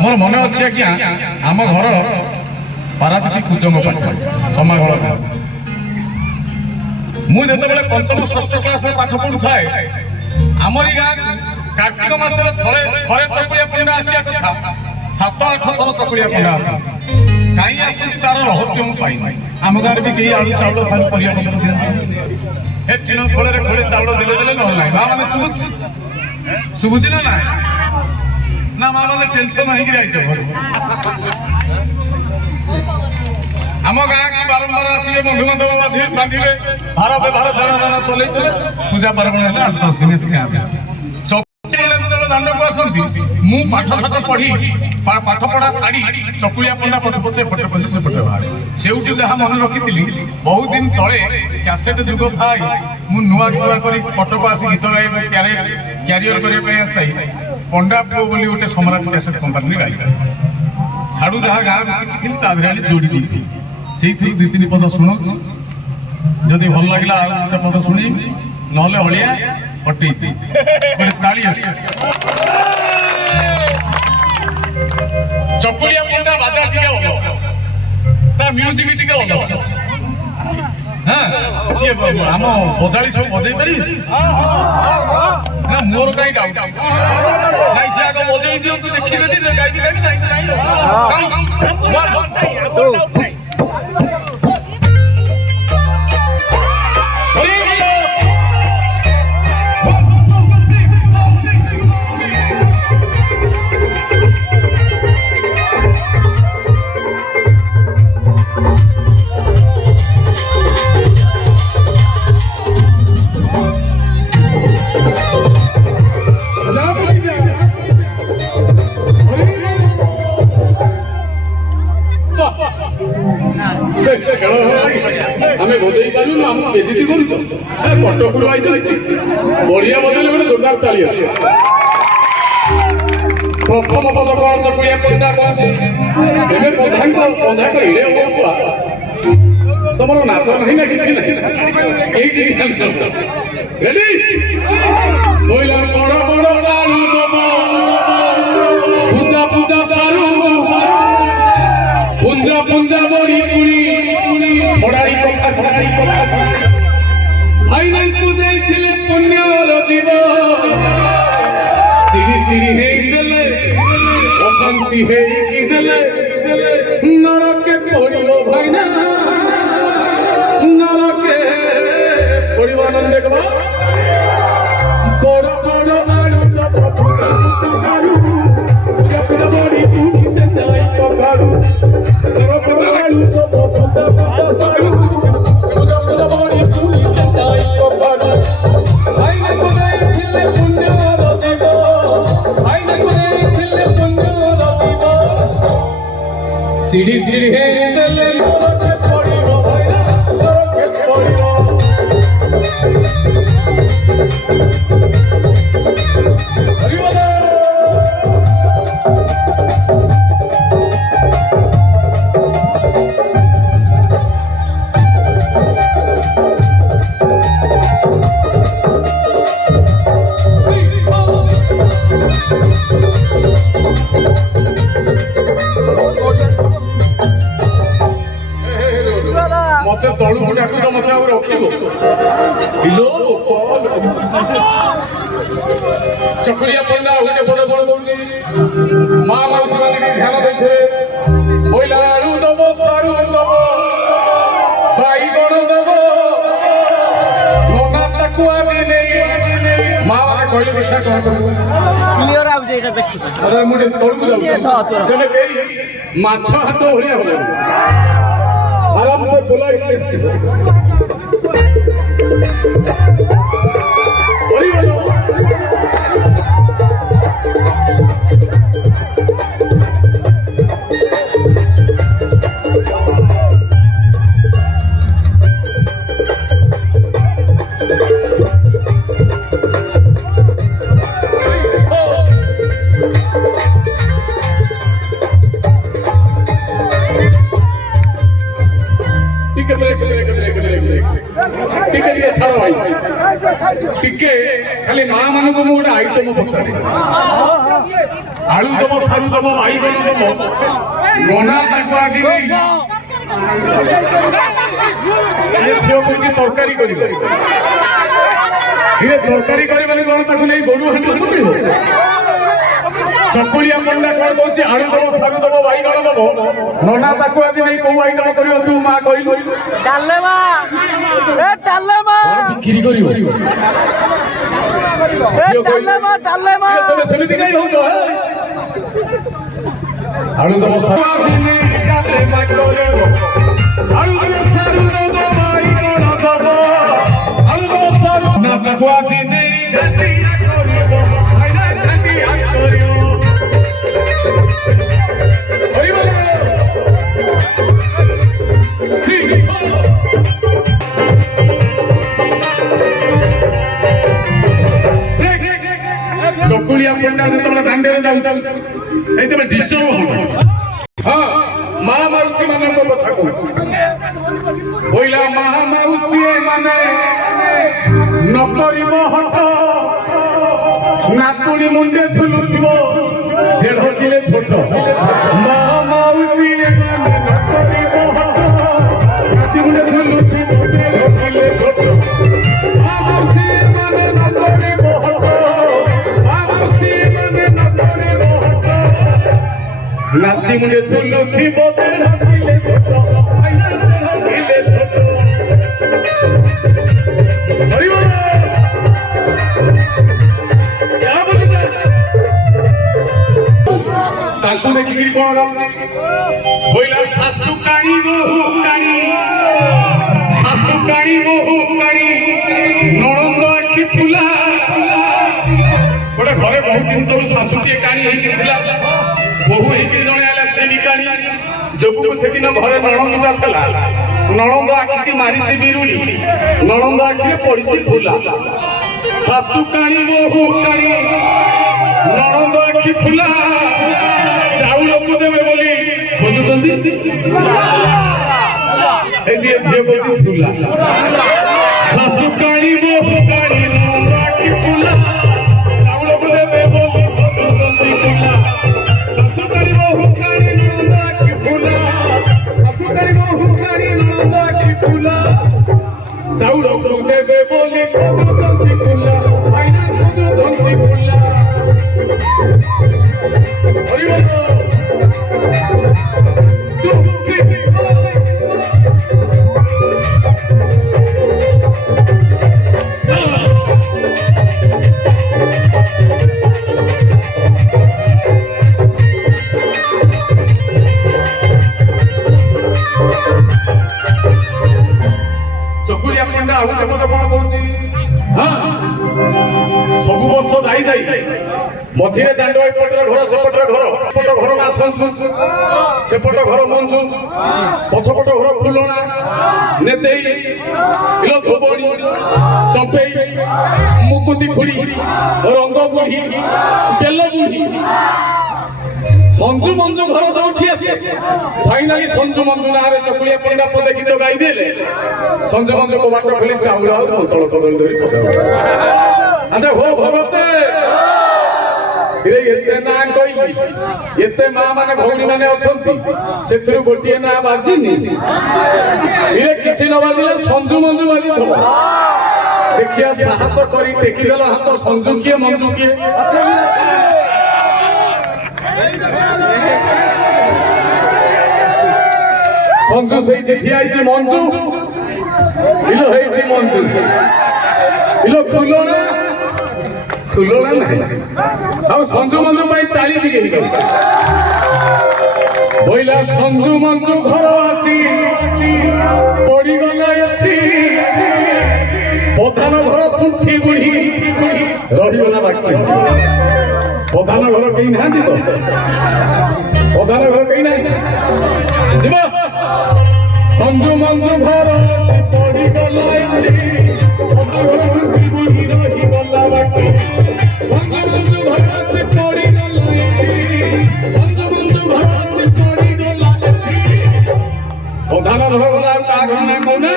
मोर मन अच्छे आज्ञा आम घर पारादीप कुजंग पाखे समागल गाँव मुझे पंचम षष्ठ क्लास पाठ पढ़ु थाए आमरी गाँ कार्तिक मास थे चकुड़िया पंडा आसिया कथा 7-8 थर चकुड़िया पंडा आस कहीं आस तार रहस्य मुझे आम गाँव भी कई आलू चाउल सारी परिया पत्र दिखते टीण खोल खोले चाउल देले देले ना ना माँ मैंने शुभुची ना ना माँ मैंने टेंशन हो आम गाँ की बारंबार आसवे बंधु बांधव बांधे भार व्यवहार देना चल पूजा पर्वण है 8-10 दिन दांड को आसती मु पाठ साठ पढ़ी पाठ पढ़ा छाड़ी चकुलिया पंडा पछ पछे पटे पछे से पटे बाहर सेउटी जहाँ मन रखी बहुत दिन तले कैसेट जुग था मु नुआ करी कटक आसी गीत गाई क्यारियर करने पंडा पुओ बोली गोटे सम्राट कैसेट कंपानी गाई साड़ू जहाँ गाँव शिखी जोड़ी दी से 2-3 पद शुणु जदि भल लगे आगे पद शुणी ना अलिया पटे गोटे ताली चकुलिया पंडा बाजा टे अलग म्यूजिक टे अलग हाँ ये आम बजाड़ी सब बजे पारि ना मोर कहीं डाउट नहीं से आगे बजे दिखते देखिए गायबी गायबी नहीं बेजती कर कटक आई बढ़िया बदले गोटे जोरदार ताली प्रथम पद कौन चकुलिया पंडा कौन इड़े अवसुआ तुम नाच नहीं ना कि रेडी बड़ बड़ डालू दब पूजा पूजा सारू पुंजा पुंजा बड़ी पुड़ी खड़ाई कथा भाई नहीं तू देथिले पुण्यर जीव चिड़ी चिड़ी हे देले अशांति हे की देले नरके पड़िलो भाई ना नरके पड़िबो आनंद देखबा बड़ बड़ आलू दब फुटा फुटा सारू पूजा पूजा बड़ी पुड़ी चंदाई कखारू बड़ बड़ आलू दब फुटा फुटा सारू चिड़ी चिड़ी है दले नरके पड़िबो भाईना नरके पड़िबो हरि बोल मत तलू को डाक मत रखिब चकुलिया पंडा गोटे पद बड़ बोलूँ माँ मौसी मैंने ध्यान देते बोला आलू दब सारू दब बाईगण दब नना ताकुआ माँ मैंने कहले देखा कौन क्लियर आउे मुझे तलू जाऊँ तेरे कई माछ हाथ भाया हो आराम से बोला टिके खाली माँ मान को गोटे आइटम पचारे आलू दब सारू दब बाईगण दब नना ताको आज झील कौच तरकारी कर तरकारी कौन ताको नहीं गोरु हांडी पकड़ चकुलिया पंडा कौन कौच आलू दब सारू दब बाईगण दब नना ताको आज नहीं कौ आइटम कर तू माँ कहलु बिक्री कर सेमती नहीं हो आलू दब चकुलिया पंडा जो दांडे जाऊँ डिस्टर्ब हो हाँ माँ मौसी मान कथा कहला माँ मौसी माने न कर हट नातुणी मुंडे झुलुव 1.5 किलो छोट माँ मौसी नाती मुंडे झुलुव 1.5 किलो छोट माँ मौसी माने न कर हट माँ मौसी माने न कर हट नाती मुंडे झुलुव 1.5 किलो छोट 1.5 किलो छोट ताकू देखिकी कौन गाँव बोला सासु काणी बोहू काणी नणंद आखि फुला गोटे घरे बहुत दिन तक सासुटे काणी बोहू होकर जड़े आला से काणी जोगु से दिन घरे नणंदा था नणंद आखि की मारी बिरुड़ी नणंद आखि पड़ी फुला सासु काणी बोहू काणी नणंद आखि फुला चाउल को देवे बोली खोजुतंती ए दिए झे बोली झुला सासु काणी बोहू काणी नणंद आखि फुला चाउल को देवे बोली खोजुतंती फुला सासु काणी बोहू काणी नणंद आखि फुला सासु काणी बोहू काणी नणंद आखि फुला चाउल को देवे बोली खोजुतंती फुला आइना खोजुतंती फुला चकुलिया पंडा आउ मत कौन कौच हाँ सब वर्ष जाई मझे दांड एपटर घर सेपटर घर एपट घर माँ संसु सेपट घर मंजु पछपट घर फुलणा नेतेई इलो धोबणी चंपेई मुकुति खुड़ी रंग बुढ़ी बेल बुढ़ी संजु मंजु घर जो आसे फाइनाली संजु मंजु ना चकुलिया पंडा पदे गीत गाई देले संजु मंजु को बाट खोली चाउल तल कदली धरी पदे अच्छा हो भगवते एते ना कहली एते माँ माने भौणी माने अछंती सेथरु गोटिए ना बाजिनी इरे किछि न बाजिले संजु मंजु बाजी थो देखिया साहस करी टेकी देला हाथ संजु किए मंजु किए संजु से ठिया मंजु इलो है मंजु इलो खुलना खुलना नहीं आ संजु मंजु पाई ताली टिके बोला संजु मंजु घर आसी पड़ी गला अच्छी प्रधान घर सुठी बुढ़ी रही गला बाकी प्रधान घर कहीं ना तो प्रधान घर कहीं ना जीवा संजु मंजु घर पड़ी गला अच्छी प्रधान घर सुठी बुढ़ी रही गला बाकी संजु मंजु घर से पड़ी गला अच्छी संजु मंजु घर से पड़ी गला अच्छी प्रधान घर गला का घर ना कोना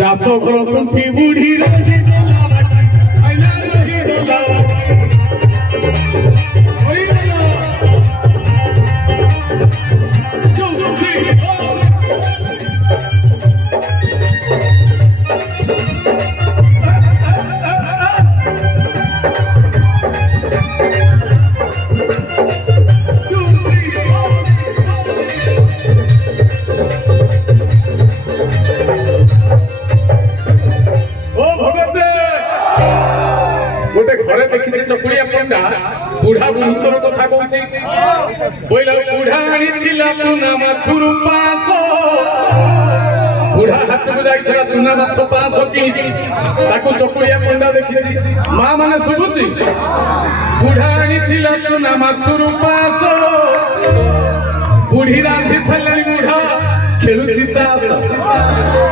दास घर सुठी बुढ़ी रही गला बाकी आइना रही गला ବୁଢା ବୁଢୀଙ୍କର କଥା କହୁଛି ବୋଇଲା ବୁଢା ଆଣିଥିଲା ଚୁନା ମାଛରୁ 500 ବୁଢା ହାଟକୁ ଯାଇଥିଲା ଚୁନା ମାଛ 500 କିଣିଛି ତାକୁ ଚକୁଳିଆ ପଣ୍ଡା ଦେଖିଛି ମା ମାନେ ଶୁଭୁଛି ବୁଢା ଆଣିଥିଲା ଚୁନା ମାଛରୁ 500 ବୁଢୀ ରାନ୍ଧି ସାରିଲାଣି ବୁଢା ଖେଳୁଛି ତାସ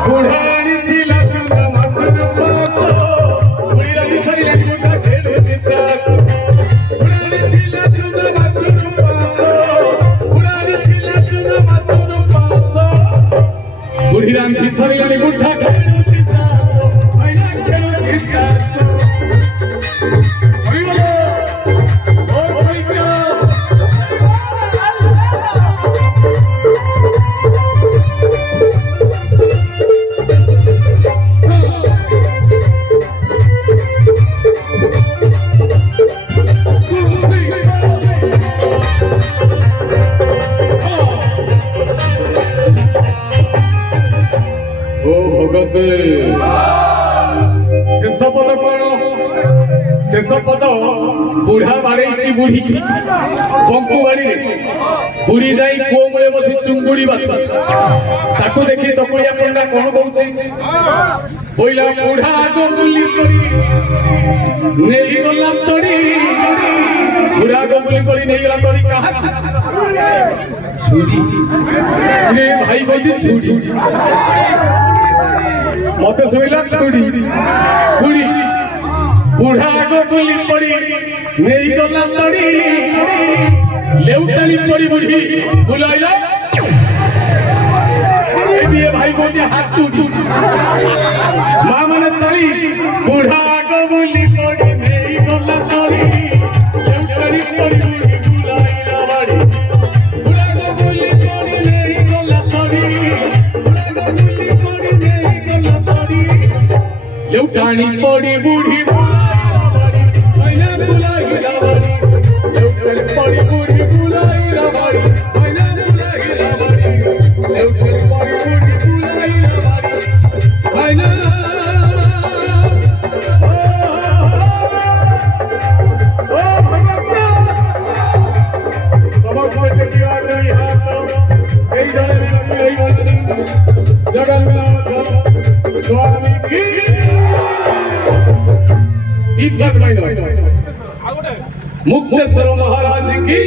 ବୁଢା ଆଣିଥିଲା ଚୁନା ମାଛରୁ 500 ବୁଢୀ ରାନ୍ଧି ସାରିଲାଣି ବୁଢା ଖେଳୁଛି ତାସ ବୁଢା ଆଣିଥିଲା ଚୁନା ମାଛରୁ 500 ବୁଢା ଆଣିଥିଲା ଚୁନା ମାଛରୁ 500 ବୁଢୀ ରାନ୍ଧି ସାରିଲାଣି ବୁଢା ଖେଳୁଛି ତାସ ଭାଇନା ଖେଳୁଛି ତାସ शेष पद कौन शेष पद बुढ़ा बाड़े बुढ़ी बंकु बाड़ी बुढ़ी जाई कुओ मूले बसी चुंगुड़ी बाछू देखी चकुलिया पंडा कौन कहूँ बोला बुढ़ा आग बुली नहीं गला तड़ी बुढ़ा आग बुली नहीं गला तड़ी कहा छुरी भाई कहूँ छुरी मत शुला खुड़ी खुड़ी बुढ़ा आग बुली पड़ी नहीं गला तड़ी लेउटानी पड़ी बुढ़ी बुलाइला दिए भाई कौन हाथ टूटी माँ माने तड़ी बुढ़ा आग बुली पड़ी नहीं गला तड़ी लेउटानी पड़ी बुढ़ी बुलाइला बाड़ी बुढ़ा आग बुली पड़ी नहीं गला तड़ी बुढ़ा आग बुली पड़ी नहीं गला तड़ी लेउटानी पड़ी बुढ़ी बुलाइला बाड़ी मैंने बुलाइला बाड़ी लेउटानी पड़ी बुढ़ी बुलाइला बाड़ी मैंने बुलाइला बाड़ी लेउटानी पड़ी बुढ़ी बुलाइला बाड़ी मैंने ओ भगवान समझ में की आ गई हाथ कई जने नहीं बोलनी जगन्नाथ स्वामी की मुक्तेश्वर महाराज की